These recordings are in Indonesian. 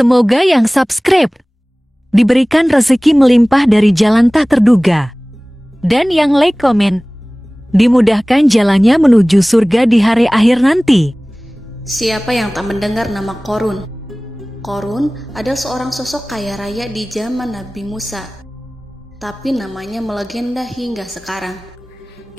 Semoga yang subscribe diberikan rezeki melimpah dari jalan tak terduga. Dan yang like komen, dimudahkan jalannya menuju surga di hari akhir nanti. Siapa yang tak mendengar nama Qorun? Qorun adalah seorang sosok kaya raya di zaman Nabi Musa, tapi namanya melegenda hingga sekarang.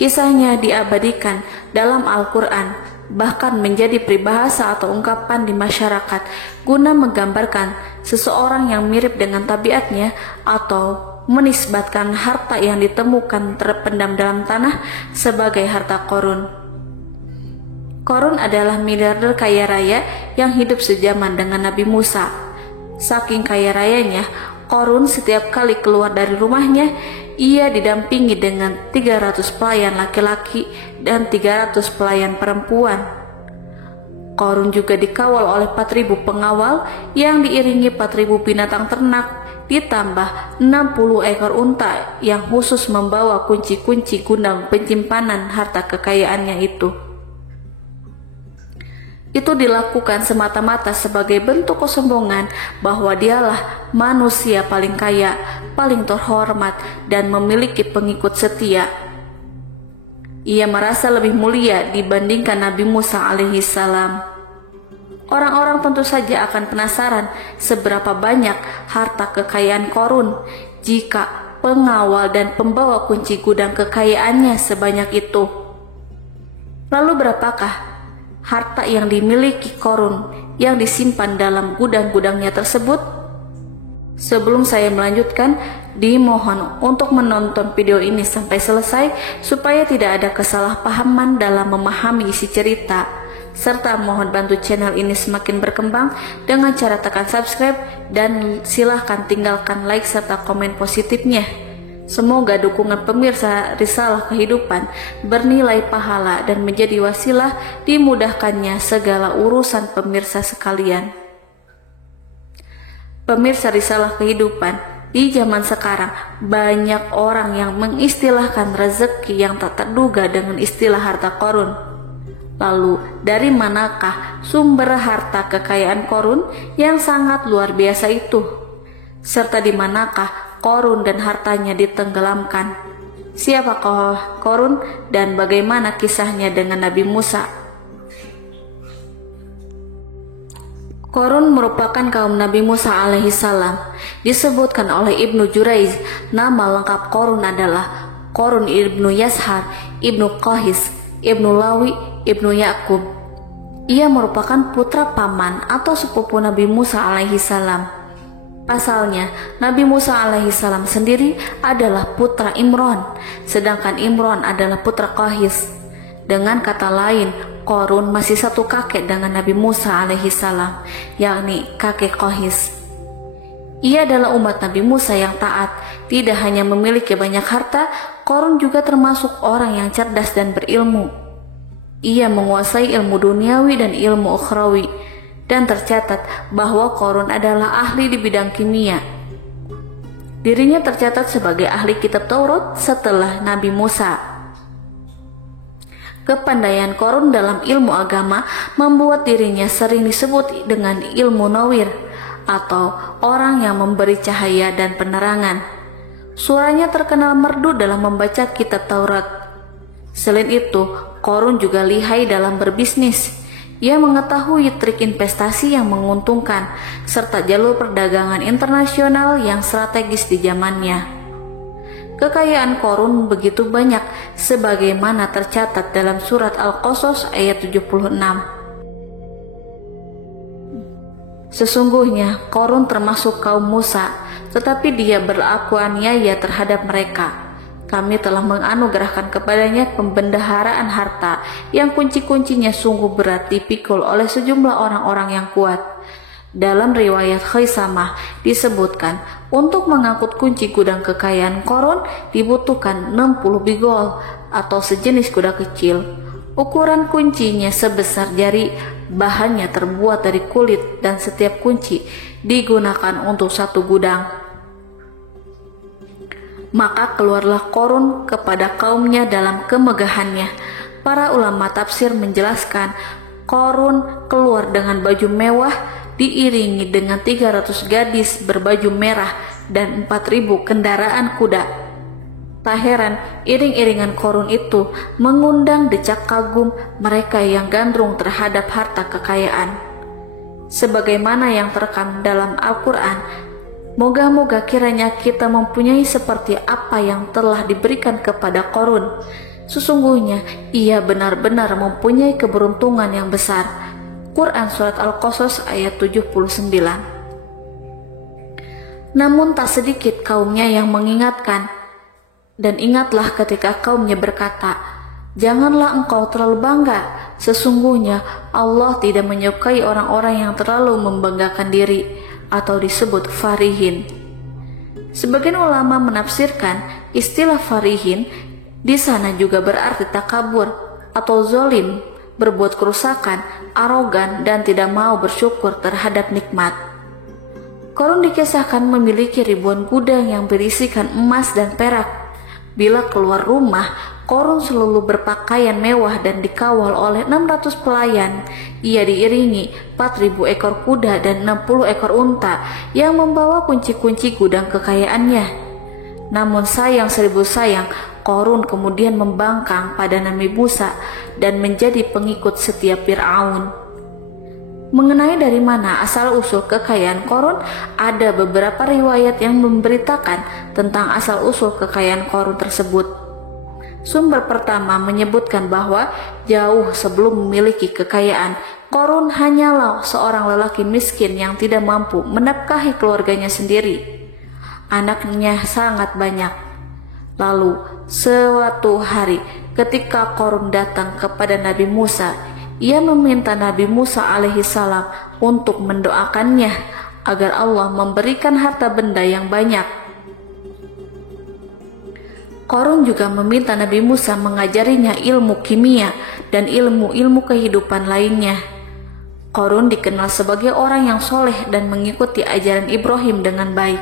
Kisahnya diabadikan dalam Al-Quran, bahkan menjadi peribahasa atau ungkapan di masyarakat guna menggambarkan seseorang yang mirip dengan tabiatnya atau menisbatkan harta yang ditemukan terpendam dalam tanah sebagai harta Qorun. Qorun adalah miliarder kaya raya yang hidup sejaman dengan Nabi Musa. Saking kaya rayanya, Qorun setiap kali keluar dari rumahnya, ia didampingi dengan 300 pelayan laki-laki dan 300 pelayan perempuan. Qorun juga dikawal oleh 4.000 pengawal yang diiringi 4.000 binatang ternak, ditambah 60 ekor unta yang khusus membawa kunci-kunci gudang penyimpanan harta kekayaannya itu. Itu dilakukan semata-mata sebagai bentuk kesombongan bahwa dialah manusia paling kaya, paling terhormat, dan memiliki pengikut setia. Ia merasa lebih mulia dibandingkan Nabi Musa alaihissalam. Orang-orang tentu saja akan penasaran seberapa banyak harta kekayaan Qorun jika pengawal dan pembawa kunci gudang kekayaannya sebanyak itu. Lalu berapakah harta yang dimiliki Qorun yang disimpan dalam gudang-gudangnya tersebut? Sebelum saya melanjutkan, dimohon untuk menonton video ini sampai selesai supaya tidak ada kesalahpahaman dalam memahami isi cerita, serta mohon bantu channel ini semakin berkembang dengan cara tekan subscribe dan silahkan tinggalkan like serta komen positifnya. Semoga dukungan pemirsa Risalah Kehidupan bernilai pahala dan menjadi wasilah dimudahkannya segala urusan pemirsa sekalian. Pemirsa Risalah Kehidupan, di zaman sekarang banyak orang yang mengistilahkan rezeki yang tak terduga dengan istilah harta Qorun. Lalu dari manakah sumber harta kekayaan Qorun yang sangat luar biasa itu? Serta di manakah Qorun dan hartanya ditenggelamkan? Siapakah Qorun dan bagaimana kisahnya dengan Nabi Musa? Qorun merupakan kaum Nabi Musa alaihissalam. Disebutkan oleh Ibnu Jurayj, nama lengkap Qorun adalah Qorun ibnu Yashar, ibnu Qahis, ibnu Lawi, ibnu Yakub. Ia merupakan putra paman atau sepupu Nabi Musa alaihissalam. Pasalnya, Nabi Musa alaihissalam sendiri adalah putra Imran, sedangkan Imran adalah putra Qahis. Dengan kata lain, Qorun masih satu kakek dengan Nabi Musa alaihissalam, yakni kakek Qahis. Ia adalah umat Nabi Musa yang taat. Tidak hanya memiliki banyak harta, Qorun juga termasuk orang yang cerdas dan berilmu. Ia menguasai ilmu duniawi dan ilmu ukhrawi, dan tercatat bahwa Qorun adalah ahli di bidang kimia. Dirinya tercatat sebagai ahli kitab Taurat setelah Nabi Musa. Kepandaian Qorun dalam ilmu agama membuat dirinya sering disebut dengan ilmu nawir atau orang yang memberi cahaya dan penerangan. Suaranya terkenal merdu dalam membaca kitab Taurat. Selain itu, Qorun juga lihai dalam berbisnis. Ia mengetahui trik investasi yang menguntungkan, serta jalur perdagangan internasional yang strategis di zamannya. Kekayaan Qorun begitu banyak, sebagaimana tercatat dalam surat Al-Qasas ayat 76. Sesungguhnya Qorun termasuk kaum Musa, tetapi dia berlaku aniaya terhadap mereka. Kami telah menganugerahkan kepadanya pembendaharaan harta yang kunci-kuncinya sungguh berat dipikul oleh sejumlah orang-orang yang kuat. Dalam riwayat Khaisamah disebutkan, untuk mengangkut kunci gudang kekayaan Qorun dibutuhkan 60 bigol atau sejenis kuda kecil. Ukuran kuncinya sebesar jari, bahannya terbuat dari kulit dan setiap kunci digunakan untuk satu gudang. Maka keluarlah Qorun kepada kaumnya dalam kemegahannya. Para ulama tafsir menjelaskan Qorun keluar dengan baju mewah, diiringi dengan 300 gadis berbaju merah dan 4.000 kendaraan kuda. Tak heran iring-iringan Korun itu mengundang decak kagum mereka yang gandrung terhadap harta kekayaan. Sebagaimana yang terekam dalam Al-Quran, moga-moga kiranya kita mempunyai seperti apa yang telah diberikan kepada Korun. Sesungguhnya ia benar-benar mempunyai keberuntungan yang besar. Quran Surat Al-Qasas ayat 79. Namun tak sedikit kaumnya yang mengingatkan, dan ingatlah ketika kaumnya berkata, janganlah engkau terlalu bangga, sesungguhnya Allah tidak menyukai orang-orang yang terlalu membanggakan diri atau disebut farihin. Sebagian ulama menafsirkan istilah farihin di sana juga berarti takabur atau zolim, berbuat kerusakan, arogan, dan tidak mau bersyukur terhadap nikmat. Korun dikisahkan memiliki ribuan gudang yang berisikan emas dan perak. Bila keluar rumah, Korun selalu berpakaian mewah dan dikawal oleh 600 pelayan. Ia diiringi 4.000 ekor kuda dan 60 ekor unta yang membawa kunci-kunci gudang kekayaannya. Namun sayang seribu sayang, Korun kemudian membangkang pada Nabi Musa dan menjadi pengikut setia Fir'aun. Mengenai dari mana asal-usul kekayaan Korun, ada beberapa riwayat yang memberitakan tentang asal-usul kekayaan Korun tersebut. Sumber pertama menyebutkan bahwa jauh sebelum memiliki kekayaan, Korun hanyalah seorang lelaki miskin yang tidak mampu menafkahi keluarganya sendiri. Anaknya sangat banyak. Lalu, suatu hari ketika Korun datang kepada Nabi Musa, ia meminta Nabi Musa alaihissalam untuk mendoakannya agar Allah memberikan harta benda yang banyak. Korun juga meminta Nabi Musa mengajarinya ilmu kimia dan ilmu-ilmu kehidupan lainnya. Korun dikenal sebagai orang yang soleh dan mengikuti ajaran Ibrahim dengan baik,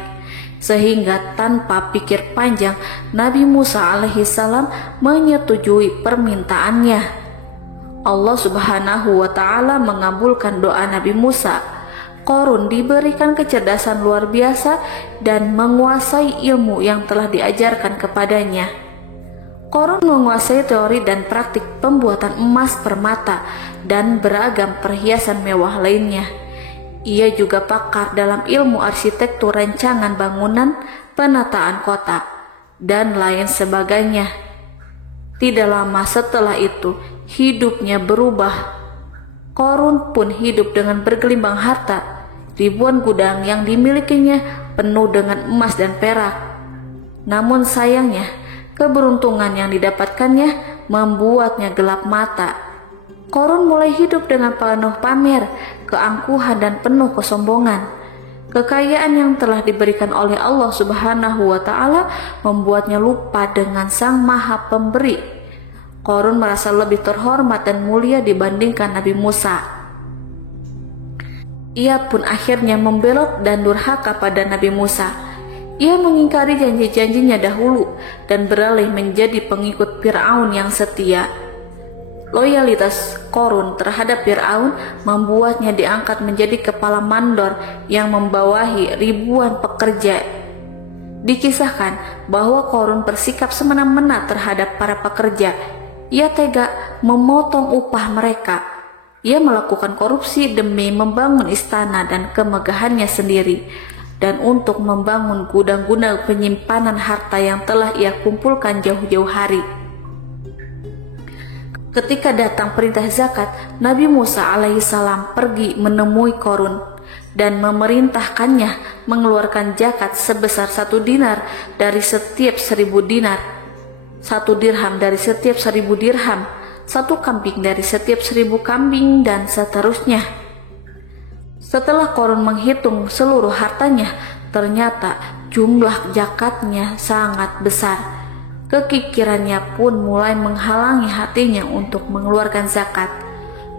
sehingga tanpa pikir panjang Nabi Musa alaihissalam menyetujui permintaannya. Allah Subhanahu wa Ta'ala mengabulkan doa Nabi Musa. Korun diberikan kecerdasan luar biasa dan menguasai ilmu yang telah diajarkan kepadanya. Korun menguasai teori dan praktik pembuatan emas permata dan beragam perhiasan mewah lainnya. Ia juga pakar dalam ilmu arsitektur rancangan bangunan, penataan kota, dan lain sebagainya. Tidak lama setelah itu, hidupnya berubah. Korun pun hidup dengan bergelimbang harta. Ribuan gudang yang dimilikinya penuh dengan emas dan perak. Namun sayangnya, keberuntungan yang didapatkannya membuatnya gelap mata. Korun mulai hidup dengan penuh pamer, keangkuhan, dan penuh kesombongan. Kekayaan yang telah diberikan oleh Allah Subhanahu wa Ta'ala membuatnya lupa dengan Sang Maha Pemberi. Korun merasa lebih terhormat dan mulia dibandingkan Nabi Musa. Ia pun akhirnya membelot dan durhaka pada Nabi Musa. Ia mengingkari janji-janjinya dahulu dan beralih menjadi pengikut Fir'aun yang setia. Loyalitas Korun terhadap Fir'aun membuatnya diangkat menjadi kepala mandor yang membawahi ribuan pekerja. Dikisahkan bahwa Korun bersikap semena-mena terhadap para pekerja. Ia tega memotong upah mereka. Ia melakukan korupsi demi membangun istana dan kemegahannya sendiri, dan untuk membangun gudang-gudang penyimpanan harta yang telah ia kumpulkan jauh-jauh hari. Ketika datang perintah zakat, Nabi Musa alaihissalam pergi menemui Korun dan memerintahkannya mengeluarkan zakat sebesar 1 dinar dari setiap 1000 dinar, 1 dirham dari setiap 1000 dirham, 1 kambing dari setiap 1000 kambing, dan seterusnya. Setelah Korun menghitung seluruh hartanya, ternyata jumlah zakatnya sangat besar. Kekikirannya pun mulai menghalangi hatinya untuk mengeluarkan zakat.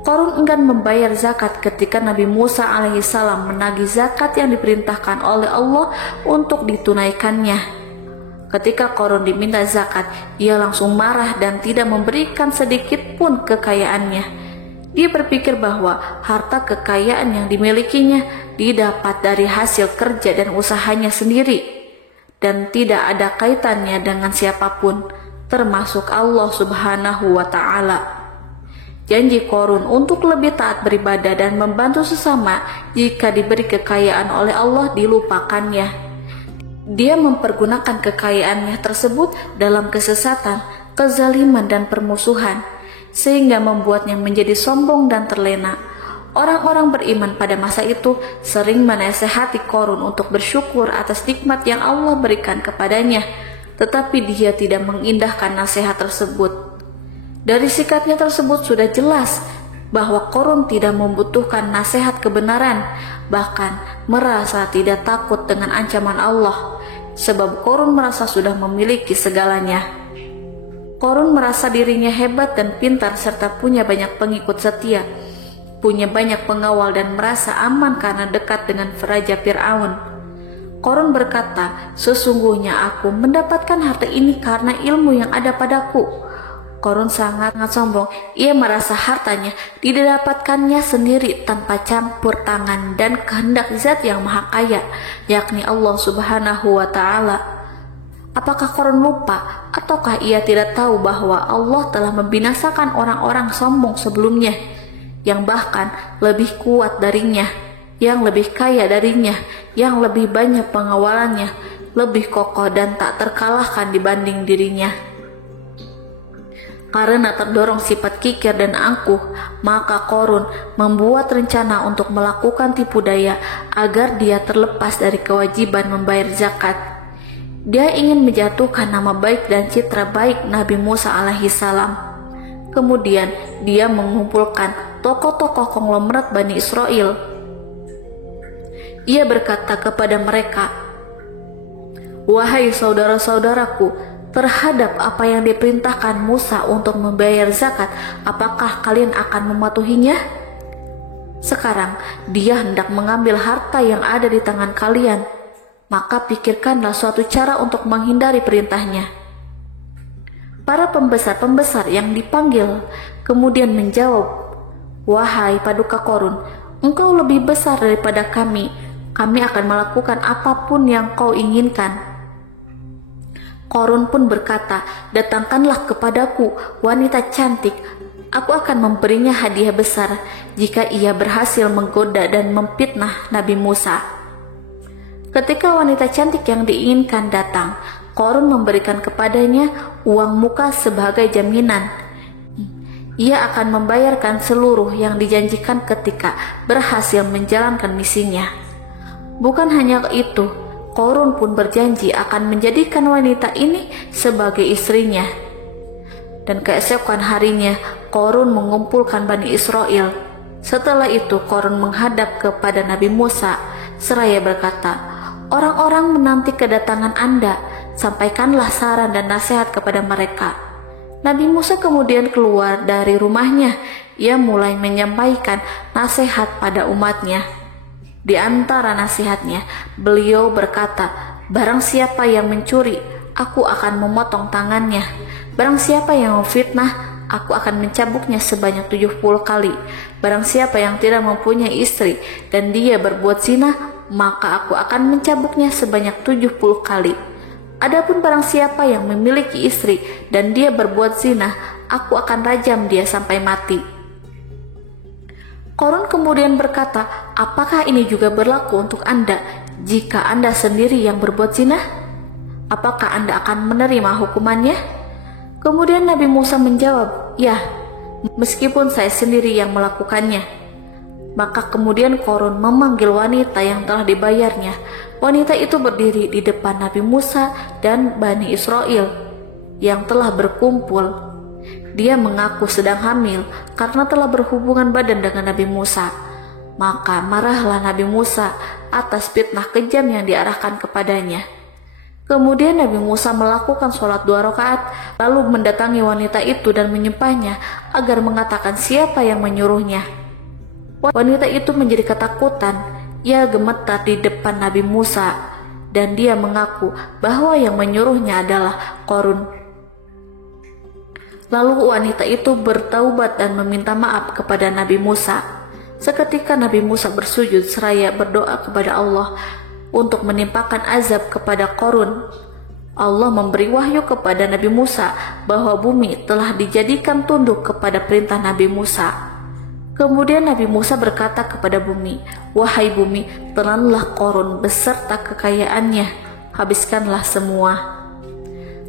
Korun enggan membayar zakat ketika Nabi Musa alaihissalam menagih zakat yang diperintahkan oleh Allah untuk ditunaikannya. Ketika Korun diminta zakat, ia langsung marah dan tidak memberikan sedikit pun kekayaannya. Dia berpikir bahwa harta kekayaan yang dimilikinya didapat dari hasil kerja dan usahanya sendiri, dan tidak ada kaitannya dengan siapapun, termasuk Allah Subhanahu wa Ta'ala. Janji Qorun untuk lebih taat beribadah dan membantu sesama jika diberi kekayaan oleh Allah dilupakannya. Dia mempergunakan kekayaannya tersebut dalam kesesatan, kezaliman, dan permusuhan, sehingga membuatnya menjadi sombong dan terlena. Orang-orang beriman pada masa itu sering menasehati Qorun untuk bersyukur atas nikmat yang Allah berikan kepadanya, tetapi dia tidak mengindahkan nasihat tersebut. Dari sikapnya tersebut sudah jelas bahwa Qorun tidak membutuhkan nasihat kebenaran, bahkan merasa tidak takut dengan ancaman Allah, sebab Qorun merasa sudah memiliki segalanya. Qorun merasa dirinya hebat dan pintar serta punya banyak pengikut setia, punya banyak pengawal dan merasa aman karena dekat dengan Raja Fir'aun. Qorun berkata, "Sesungguhnya aku mendapatkan harta ini karena ilmu yang ada padaku." Qorun sangat sombong. Ia merasa hartanya didapatkannya sendiri tanpa campur tangan dan kehendak Zat yang Maha Kaya, yakni Allah Subhanahu wa Ta'ala. Apakah Qorun lupa ataukah ia tidak tahu bahwa Allah telah membinasakan orang-orang sombong sebelumnya, yang bahkan lebih kuat darinya, yang lebih kaya darinya, yang lebih banyak pengawalannya, lebih kokoh dan tak terkalahkan dibanding dirinya? Karena terdorong sifat kikir dan angkuh, maka Qorun membuat rencana untuk melakukan tipu daya agar dia terlepas dari kewajiban membayar zakat. Dia ingin menjatuhkan nama baik dan citra baik Nabi Musa alaihissalam. Kemudian dia mengumpulkan tokoh-tokoh konglomerat Bani Israel. Ia berkata kepada mereka, "Wahai saudara-saudaraku, terhadap apa yang diperintahkan Musa untuk membayar zakat, apakah kalian akan mematuhinya? Sekarang dia hendak mengambil harta yang ada di tangan kalian, maka pikirkanlah suatu cara untuk menghindari perintahnya." Para pembesar-pembesar yang dipanggil kemudian menjawab, "Wahai paduka Qorun, engkau lebih besar daripada kami akan melakukan apapun yang kau inginkan." Qorun pun berkata, "Datangkanlah kepadaku wanita cantik, aku akan memberinya hadiah besar jika ia berhasil menggoda dan memfitnah Nabi Musa." Ketika wanita cantik yang diinginkan datang, Qorun memberikan kepadanya uang muka sebagai jaminan. Ia akan membayarkan seluruh yang dijanjikan ketika berhasil menjalankan misinya. Bukan hanya itu, Qorun pun berjanji akan menjadikan wanita ini sebagai istrinya. Dan keesokan harinya, Qorun mengumpulkan Bani Israel. Setelah itu, Qorun menghadap kepada Nabi Musa seraya berkata, "Orang-orang menanti kedatangan Anda, sampaikanlah saran dan nasihat kepada mereka." Nabi Musa kemudian keluar dari rumahnya. Ia mulai menyampaikan nasihat pada umatnya. Di antara nasihatnya, beliau berkata, "Barang siapa yang mencuri, aku akan memotong tangannya. Barang siapa yang memfitnah, aku akan mencambuknya sebanyak 70 kali. Barang siapa yang tidak mempunyai istri dan dia berbuat zina, maka aku akan mencambuknya sebanyak 70 kali. Adapun barang siapa yang memiliki istri dan dia berbuat zina, aku akan rajam dia sampai mati." Qorun kemudian berkata, "Apakah ini juga berlaku untuk Anda jika Anda sendiri yang berbuat zina? Apakah Anda akan menerima hukumannya?" Kemudian Nabi Musa menjawab, "Ya, meskipun saya sendiri yang melakukannya." Maka kemudian Qorun memanggil wanita yang telah dibayarnya. Wanita itu berdiri di depan Nabi Musa dan Bani Israel yang telah berkumpul. Dia mengaku sedang hamil karena telah berhubungan badan dengan Nabi Musa. Maka marahlah Nabi Musa atas fitnah kejam yang diarahkan kepadanya. Kemudian Nabi Musa melakukan sholat 2 rakaat, lalu mendatangi wanita itu dan menyumpahnya agar mengatakan siapa yang menyuruhnya. Wanita itu menjadi ketakutan. Ia gemetar di depan Nabi Musa dan dia mengaku bahwa yang menyuruhnya adalah Qorun. Lalu wanita itu bertaubat dan meminta maaf kepada Nabi Musa. Seketika Nabi Musa bersujud seraya berdoa kepada Allah untuk menimpakan azab kepada Qarun. Allah memberi wahyu kepada Nabi Musa bahwa bumi telah dijadikan tunduk kepada perintah Nabi Musa. Kemudian Nabi Musa berkata kepada bumi, "Wahai bumi, telanlah Qarun beserta kekayaannya, habiskanlah semua."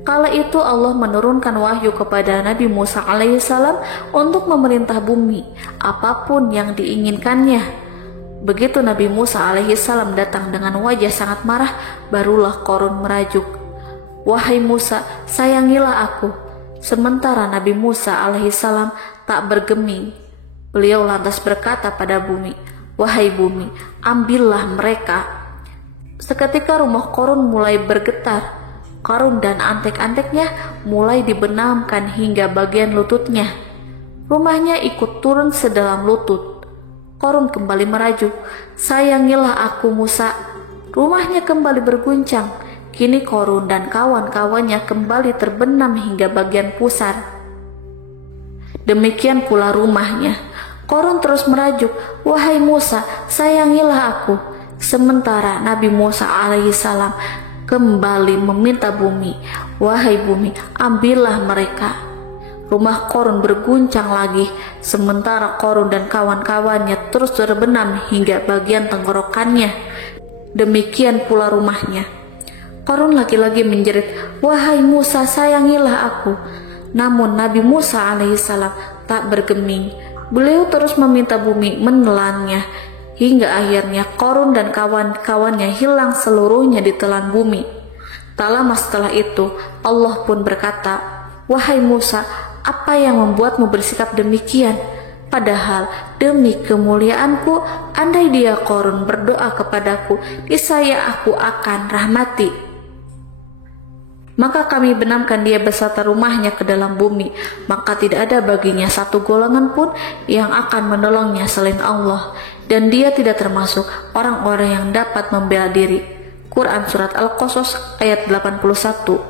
Kala itu Allah menurunkan wahyu kepada Nabi Musa alaihissalam untuk memerintah bumi apapun yang diinginkannya. Begitu Nabi Musa alaihissalam datang dengan wajah sangat marah, barulah Qarun merajuk, "Wahai Musa, sayangilah aku." Sementara Nabi Musa alaihissalam tak bergeming. Beliau lantas berkata pada bumi, "Wahai bumi, ambillah mereka." Seketika rumah Qarun mulai bergetar. Qarun dan antek-anteknya mulai dibenamkan hingga bagian lututnya. Rumahnya ikut turun sedalam lutut. Qarun kembali merajuk, "Sayangilah aku Musa." Rumahnya kembali berguncang. Kini Qarun dan kawan-kawannya kembali terbenam hingga bagian pusar. Demikian pula rumahnya. Qarun terus merajuk, "Wahai Musa, sayangilah aku." Sementara Nabi Musa alaihissalam kembali meminta bumi, "Wahai bumi, ambillah mereka." Rumah Qarun berguncang lagi, sementara Qarun dan kawan-kawannya terus terbenam hingga bagian tenggorokannya. Demikian pula rumahnya. Qarun lagi-lagi menjerit, "Wahai Musa, sayangilah aku." Namun Nabi Musa alaihissalam tak bergeming. Beliau terus meminta bumi menelannya, hingga akhirnya Qarun dan kawan-kawannya hilang seluruhnya ditelan bumi. Tak lama setelah itu, Allah pun berkata, "Wahai Musa, apa yang membuatmu bersikap demikian? Padahal demi kemuliaanku, andai dia Qarun berdoa kepadaku, niscaya aku akan rahmati. Maka kami benamkan dia beserta rumahnya ke dalam bumi, maka tidak ada baginya satu golongan pun yang akan menolongnya selain Allah, dan dia tidak termasuk orang-orang yang dapat membela diri." Quran Surat Al-Qasas ayat 81.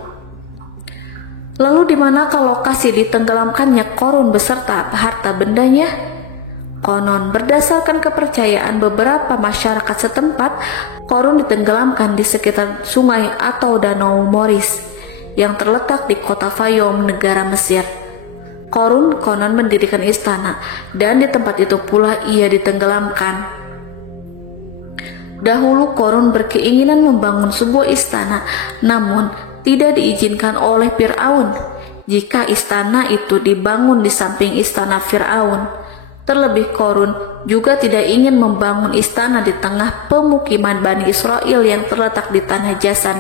Lalu di manakah lokasi ditenggelamkannya Qarun beserta harta bendanya? Konon berdasarkan kepercayaan beberapa masyarakat setempat, Qarun ditenggelamkan di sekitar sungai atau danau Moris yang terletak di kota Fayum, negara Mesir. Qarun konon mendirikan istana, dan di tempat itu pula ia ditenggelamkan. Dahulu Qarun berkeinginan membangun sebuah istana, namun tidak diizinkan oleh Fir'aun jika istana itu dibangun di samping istana Fir'aun. Terlebih Qarun juga tidak ingin membangun istana di tengah pemukiman Bani Israel yang terletak di tanah Jasan.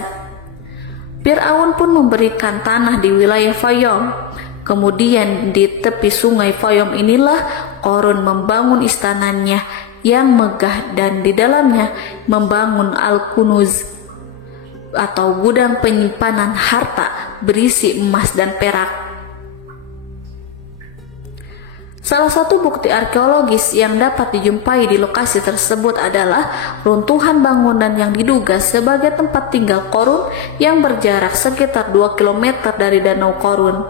Fir'aun pun memberikan tanah di wilayah Fayum. Kemudian di tepi sungai Fayum inilah Qarun membangun istananya yang megah, dan di dalamnya membangun Al-Kunuz atau gudang penyimpanan harta berisi emas dan perak. Salah satu bukti arkeologis yang dapat dijumpai di lokasi tersebut adalah runtuhan bangunan yang diduga sebagai tempat tinggal Qarun yang berjarak sekitar 2 km dari Danau Qarun.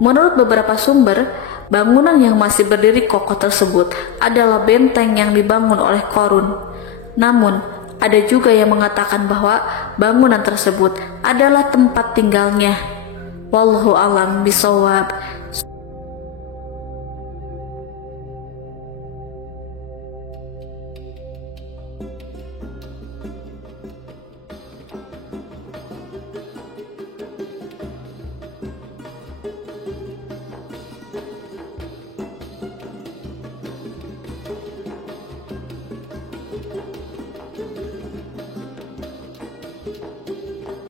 Menurut beberapa sumber, bangunan yang masih berdiri kokoh tersebut adalah benteng yang dibangun oleh Qarun. Namun, ada juga yang mengatakan bahwa bangunan tersebut adalah tempat tinggalnya. Wallahu a'lam bishawab.